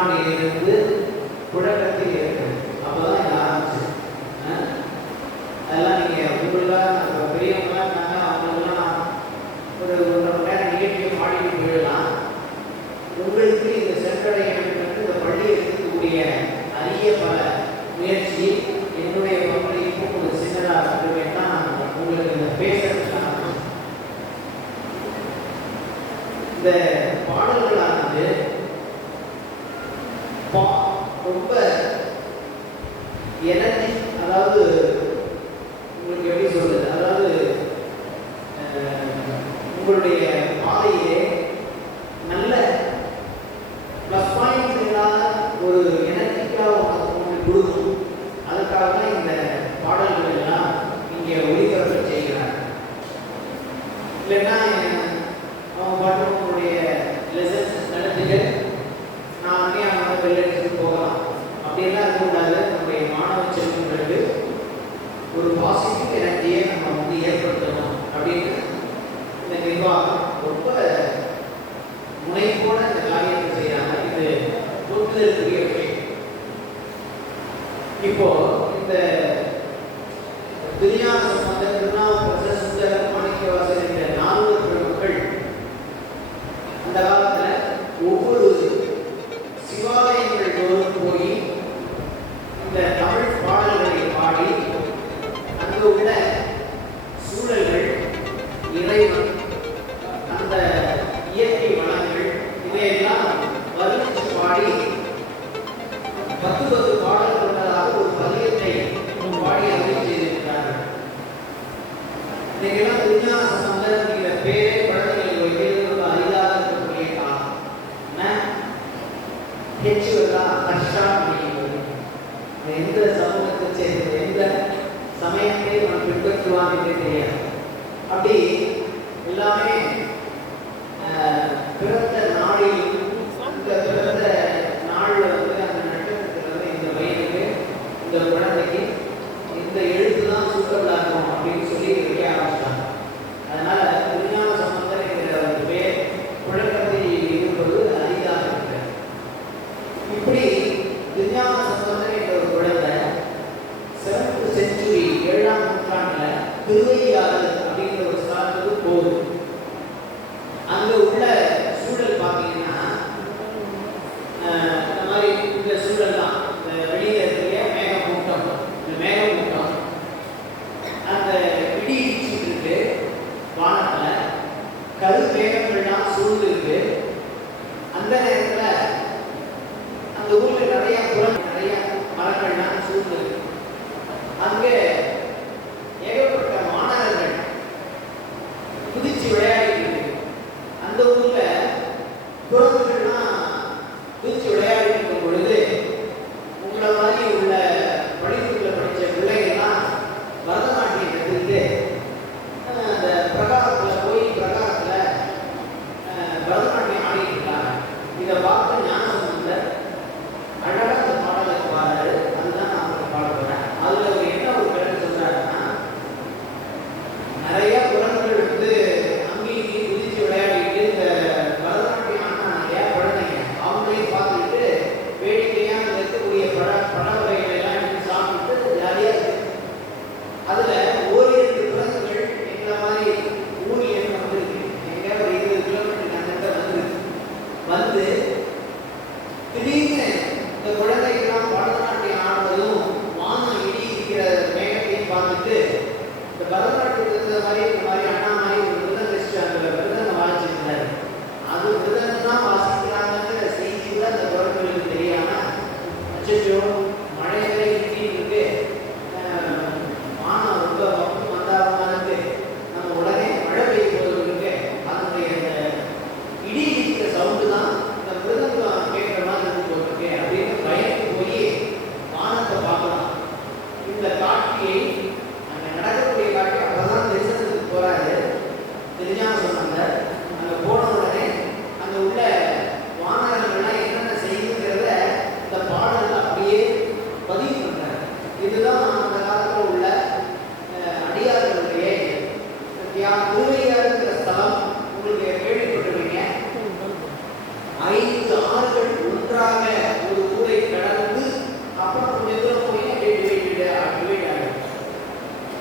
பேசாமல் இருந்து புழக்கத்தில் இருக்கிறது அப்போதான் இது ஆரம்பிச்சு. அதெல்லாம் நீங்கள் உங்களுக்குள்ள பெரியவங்களாம் இருந்தாங்க அவங்களுக்குலாம் ஒரு ஒரு மணி நேரம் நிகழ்ச்சியை பாடிட்டு போயிடலாம். உங்களுக்கு இந்த சென்றடைய வேண்டும் இந்த பள்ளியில் இருக்கக்கூடிய அரிய பல முயற்சி என்னுடைய பங்களிப்பும் ஒரு சின்னதாக சொல்லுவேன்னா உங்களுக்கு இந்த பேசுறதுக்கான இந்த எனக்கு அதாவது உங்களுக்கு எப்படி சொல்றது? அதாவது உங்களுடைய பாதையிலே பாடி. பத்து பாடல் கொண்டதாக ஒரு பதியத்தை பாடி அறிவு செய்திருக்கிறார்கள். இன்னைக்கு விஞ்ஞான சம்பந்தங்கிற பேரே எந்த சமூகத்தை எந்த சமயத்தை நாம் என்று தெரியாது. அப்படி எல்லாமே பிறந்த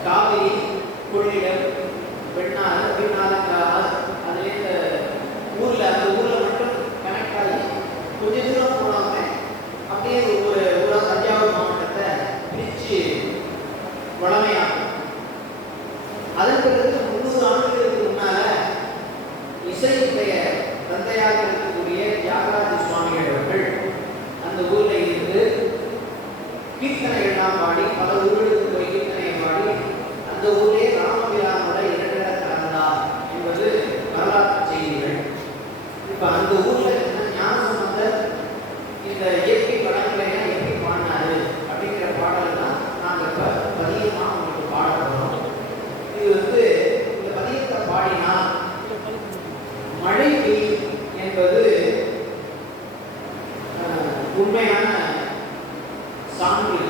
காவிரி கொள்ளிடம் பெண்ணாறு பின்னாலங்காறு அதில் ஊரில் அந்த ஊரில் இப்போ அந்த ஊரில் ஞான சம்பந்தர் இந்த இயற்கை வளங்களையெல்லாம் எப்படி பாடினாரு அப்படிங்கிற பாடல் தான் நாங்கள் இப்போ பாட போகிறோம் இது வந்து இந்த பதியத்தை பாடினா மழை பெய்யும் என்பது உண்மையான சான்று